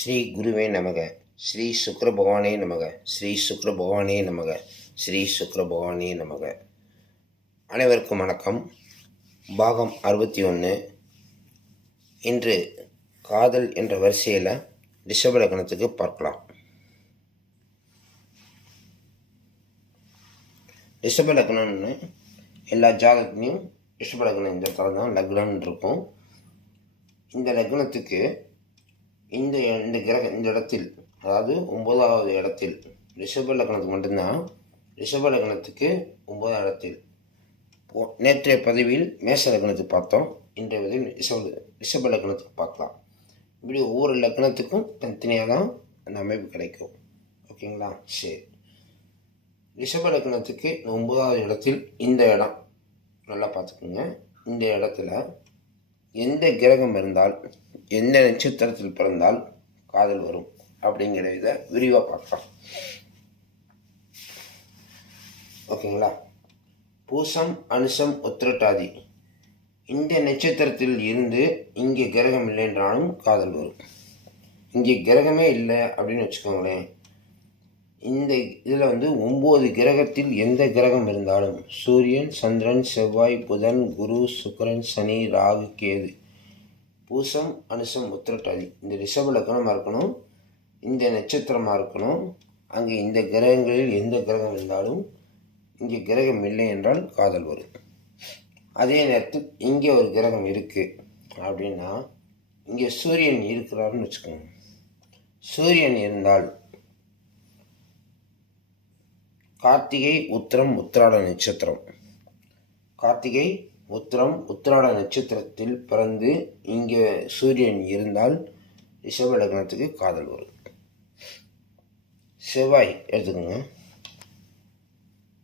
ஸ்ரீ குருவே நமக. ஸ்ரீ சுக்கிர பகவானே நமக. ஸ்ரீ சுக்கிர பகவானே நமக. ஸ்ரீ சுக்கிர பகவானே நமக. அனைவருக்கும் வணக்கம். பாகம் 61. இன்று காதல் என்ற வரிசையில் ரிஷப லக்னத்துக்கு பார்க்கலாம். ரிஷப லக்னம்னு எல்லா ஜாதகத்துலேயும் ரிஷப லக்னம் இந்த தரம் தான் லக்னம்னு இருக்கும். இந்த லக்னத்துக்கு இந்த இடத்தில், அதாவது 9வது இடத்தில், ரிஷப லக்னத்துக்கு மட்டும்தான். ரிஷப லக்னத்துக்கு 9வது இடத்தில் நேற்றைய பதிவில் மேஷ லக்னத்துக்கு பார்த்தோம். இன்றைய பதிவில் ரிஷப லக்னத்துக்கு பார்க்கலாம். இப்படி ஒவ்வொரு லக்னத்துக்கும் தனித்தனியாக தான் அந்த அமைப்பு கிடைக்கும். ஓகேங்களா? சரி, ரிஷப லக்னத்துக்கு 9வது இடத்தில் இந்த இடம் நல்லா பார்த்துக்குங்க. இந்த இடத்துல எந்த கிரகம் இருந்தால், எந்த நட்சத்திரத்தில் பிறந்தால் காதல் வரும் அப்படிங்கிற இதை விரிவாக பார்க்கலாம். ஓகேங்களா? பூசம், அனுசம், உத்திரட்டாதி இந்த நட்சத்திரத்தில் இருந்து இங்கே கிரகம் இல்லை என்றாலும் காதல் வரும். இங்கே கிரகமே இல்லை அப்படின்னு வச்சுக்கோங்களேன். இந்த இதில் 9 கிரகத்தில் எந்த கிரகம் இருந்தாலும், சூரியன், சந்திரன், செவ்வாய், புதன், குரு, சுக்கிரன், சனி, ராகு, கேது, பூசம், அனுசம், உத்திரட்டாதி இந்த ரிஷப லக்னமாக இருக்கணும், இந்த நட்சத்திரமாக இருக்கணும். அங்கே இந்த கிரகங்களில் எந்த கிரகம் இருந்தாலும் இங்கே கிரகம் இல்லை என்றால் காதல் வரும். அதே நேரத்தில் இங்கே ஒரு கிரகம் இருக்குது அப்படின்னா, இங்கே சூரியன் இருக்கிறாருன்னு வச்சுக்கோங்க. சூரியன் இருந்தால் கார்த்திகை, உத்திரம், உத்திராட நட்சத்திரம், கார்த்திகை, உத்திரம், உத்திராட நட்சத்திரத்தில் பிறந்து இங்கே சூரியன் இருந்தால் ரிஷப லக்னத்துக்கு காதல் வரும். செவ்வாய் எடுத்துக்கோங்க.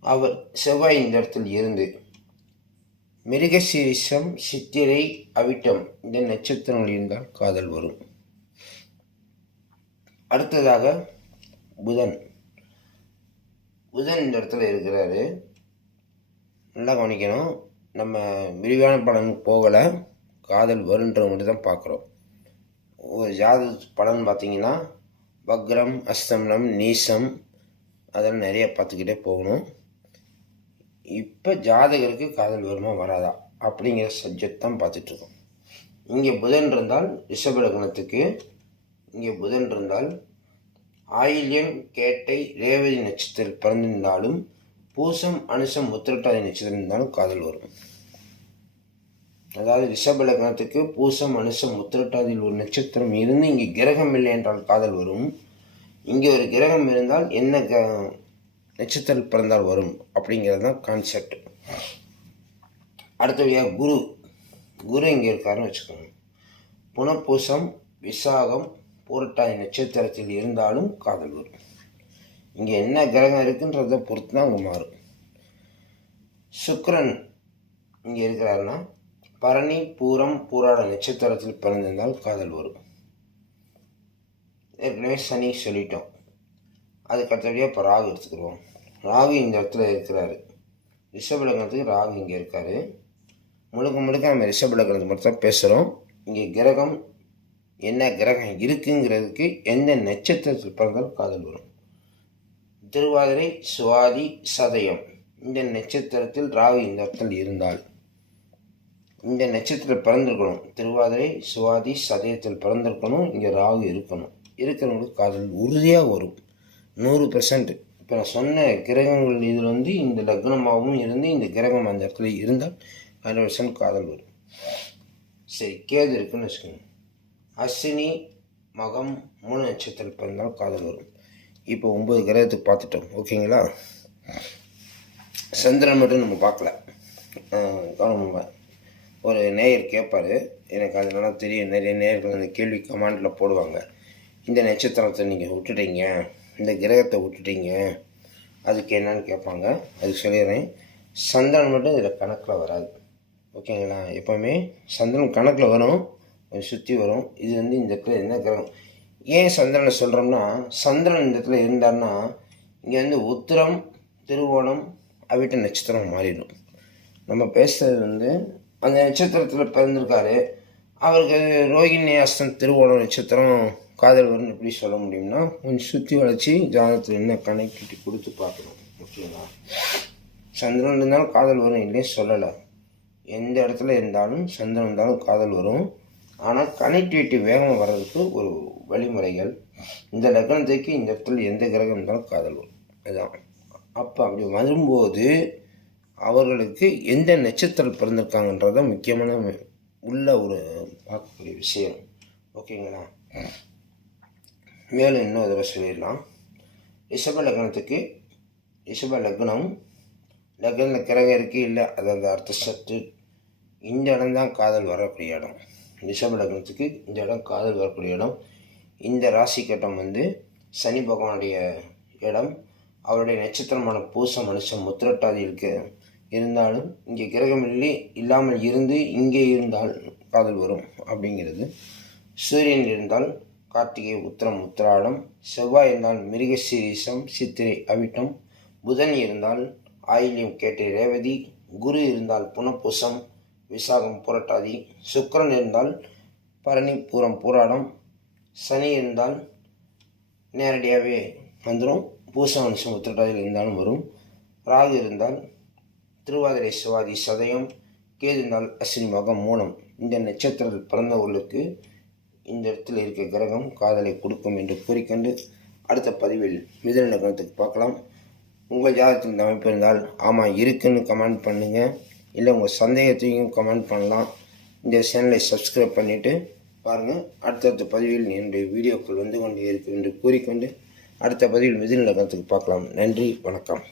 அவர் செவ்வாய் இந்த இடத்தில் இருந்து மிருகசீரிஷம், சித்திரை, அவிட்டம் இந்த நட்சத்திரங்கள் இருந்தால் காதல் வரும். அடுத்ததாக புதன். புதன் இந்த இடத்துல இருக்கிறாரு. நல்லா கவனிக்கணும். நம்ம விரிவான பலன் போகலை, காதல் வருன்றவங்க மட்டும் தான் பார்க்குறோம். ஒரு ஜாதக பலன் பார்த்திங்கன்னா வக்ரம், அஸ்தமனம், நீசம் அதெல்லாம் நிறைய பார்த்துக்கிட்டே போகணும். இப்போ ஜாதகருக்கு காதல் வருமா வராதா அப்படிங்கிற சப்ஜெக்ட் தான் பார்த்துட்ருக்கோம். இங்கே புதன் இருந்தால் ரிஷப லக்னத்துக்கு, இங்கே புதன் இருந்தால் ஆயில்யம், கேட்டை, ரேவதி நட்சத்திரத்தில் பிறந்திருந்தாலும், பூசம், அனுசம், உத்திரட்டாதி நட்சத்திரம் இருந்தாலும் காதல் வரும். அதாவது ரிஷப லக்னத்துக்கு பூசம், அனுசம், உத்திரட்டாதியில் ஒரு நட்சத்திரம் இருந்து இங்கே கிரகம் இல்லை என்றால் காதல் வரும். இங்கே ஒரு கிரகம் இருந்தால் என்ன நட்சத்திரம் பிறந்தால் வரும் அப்படிங்கிறது தான் கான்செப்ட். அடுத்தபடியாக குரு. குரு இங்கே இருக்காருன்னு வச்சுக்கோங்க. புனர்பூசம், விசாகம், பூரட்டாதி நட்சத்திரத்தில் இருந்தாலும் காதல் வரும். இங்கே என்ன கிரகம் இருக்குன்றதை பொறுத்து தான் அங்கே மாறும். சுக்கிரன் இங்கே இருக்கிறாருன்னா பரணி, பூரம், பூராட நட்சத்திரத்தில் பிறந்திருந்தால் காதல் வரும். ஏற்கனவே சனி சொல்லிட்டோம். அதுக்கு அடுத்தபடியாக இப்போ ராகு எடுத்துக்கிடுவோம். ராகு இந்த இடத்துல இருக்கிறாரு. ரிஷப லக்னத்துக்கு ராகு இங்கே இருக்காரு. முழுக்க நம்ம ரிஷப லக்னத்துக்கு மட்டும் தான் பேசுகிறோம். இங்கே கிரகம் என்ன கிரகம் இருக்குங்கிறதுக்கு எந்த நட்சத்திரத்தில் பிறந்தால் காதல் வரும். திருவாதிரை, சுவாதி, சதயம் இந்த நட்சத்திரத்தில் ராகு இந்த இடத்தில் இருந்தால், இந்த நட்சத்திரத்தில் பிறந்திருக்கணும். திருவாதிரை, சுவாதி, சதயத்தில் பிறந்திருக்கணும். இங்கே ராகு இருக்கணும். இருக்கிறவங்களுக்கு காதல் உறுதியாக வரும், 100%. இப்போ நான் சொன்ன கிரகங்கள் இதில் இந்த லக்னமாகவும் இருந்து இந்த கிரகம் அந்த இடத்துல இருந்தால் 100% காதல் வரும். சரி, கேது இருக்குன்னு வச்சுக்கோங்க. அஸ்வினி, மகம் 3 நட்சத்திரம் பிறந்தால் காதல் வரும். இப்போ 9 கிரகத்துக்கு பார்த்துட்டோம். ஓகேங்களா? சந்திரன் மட்டும் நம்ம பார்க்கல. கவனமாக ஒரு நேயர் கேட்பார், எனக்கு அதனால தெரியும். நிறைய நேயர்கள் அந்த கேள்வி கமெண்டில் போடுவாங்க. இந்த நட்சத்திரத்தை நீங்கள் விட்டுட்டீங்க, இந்த கிரகத்தை விட்டுட்டீங்க, அதுக்கு என்னன்னு கேட்பாங்க. அதுக்கு சொல்லிடுறேன். சந்திரன் மட்டும் இதில் கணக்கில் வராது. ஓகேங்களா? எப்போவுமே சந்திரன் கணக்கில் வரும், கொஞ்சம் சுற்றி வரும். இது இந்த இடத்துல என்ன கிரகம், ஏன் சந்திரனை சொல்கிறோம்னா, சந்திரன் இந்த இடத்துல இருந்தார்னா இங்கே உத்திரம், திருவோணம், அவிட்ட நட்சத்திரம் மாறிடும். நம்ம பேசுகிறது அந்த நட்சத்திரத்தில் பிறந்திருக்காரு. அவருக்கு ரோகிணி, அஸ்தம், திருவோணம் நட்சத்திரம் காதல் வரும்னு எப்படி சொல்ல முடியும்னா, கொஞ்சம் சுற்றி வளைச்சி ஜாதகத்தில் என்ன கனெக்டிவிட்டி கொடுத்து பார்க்கணும். ஓகேங்களா? சந்திரன் இருந்தாலும் காதல் வரும் இல்லைன்னு சொல்லலை. எந்த இடத்துல இருந்தாலும் சந்திரன் இருந்தாலும் காதல் வரும். ஆனால் கனெக்டிவிட்டி வேகமாக வர்றதுக்கு ஒரு வழிமுறைகள். இந்த லக்னத்துக்கு இந்த இடத்துல எந்த கிரகம் இருந்தாலும் காதல் வரும். அதுதான். அப்போ அப்படி வரும்போது அவர்களுக்கு எந்த நட்சத்திரம் பிறந்திருக்காங்கன்றத முக்கியமான உள்ள ஒரு பார்க்கக்கூடிய விஷயம். ஓகேங்களா? மேலும் இன்னும் தடவை சொல்லிடலாம். ரிஷப லக்னத்துக்கு ரிஷப லக்னம் லக்னத்தில் கிரகம் இருக்குது இல்லை, அது அந்த அர்த்த சத்து. இந்த இடம் தான் காதல் வரக்கூடிய இடம். ரிஷப லக்னத்துக்கு இந்த இடம் காதல் வரக்கூடிய இடம். இந்த ராசி கட்டம் சனி பகவானுடைய இடம். அவருடைய நட்சத்திரமான பூச மனுஷன் முத்திரட்டாதி இருந்தாலும் இங்கே கிரகம் இல்லாமல் இருந்து இங்கே இருந்தால் காதல் வரும் அப்படிங்கிறது. சூரியன் இருந்தால் கார்த்திகை உத்திரம் உத்திராடம், செவ்வாய் இருந்தால் மிருகசீரிசம் சித்திரை அவிட்டம், புதன் இருந்தால் ஆயில்யம் கேட்டை ரேவதி, குரு இருந்தால் புனப்பூசம் விசாகம் புரட்டாதி, சுக்கிரன் இருந்தால் பரணி பூரம் பூராடம், சனி இருந்தால் நேரடியாகவே வந்துடும், பூச மனுஷம் உத்திரட்டாதியில் இருந்தாலும் வரும். ராகு இருந்தால் திருவாதிரை சிவாதி சதயம், கேது இருந்தால் அஸ்வினி மகம் மூலம். இந்த நட்சத்திரத்தில் பிறந்தவர்களுக்கு இந்த இடத்துல இருக்க கிரகம் காதலை கொடுக்கும் என்று கூறிக்கொண்டு அடுத்த பதிவில் மிதுன லக்னத்துக்கு பார்க்கலாம். உங்கள் ஜாதகத்தில் இந்த அமைப்பு இருந்தால் ஆமாம் இருக்குன்னு கமெண்ட் பண்ணுங்கள், இல்லை உங்கள் சந்தேகத்தையும் கமெண்ட் பண்ணலாம். இந்த சேனலை சப்ஸ்கிரைப் பண்ணிவிட்டு பாருங்கள். அடுத்தடுத்த பதிவில் என்னுடைய வீடியோக்கள் வந்து கொண்டே இருக்கு என்று கூறிக்கொண்டு அடுத்த பதிவில் மிதுன லக்னத்துக்கு பார்க்கலாம். நன்றி, வணக்கம்.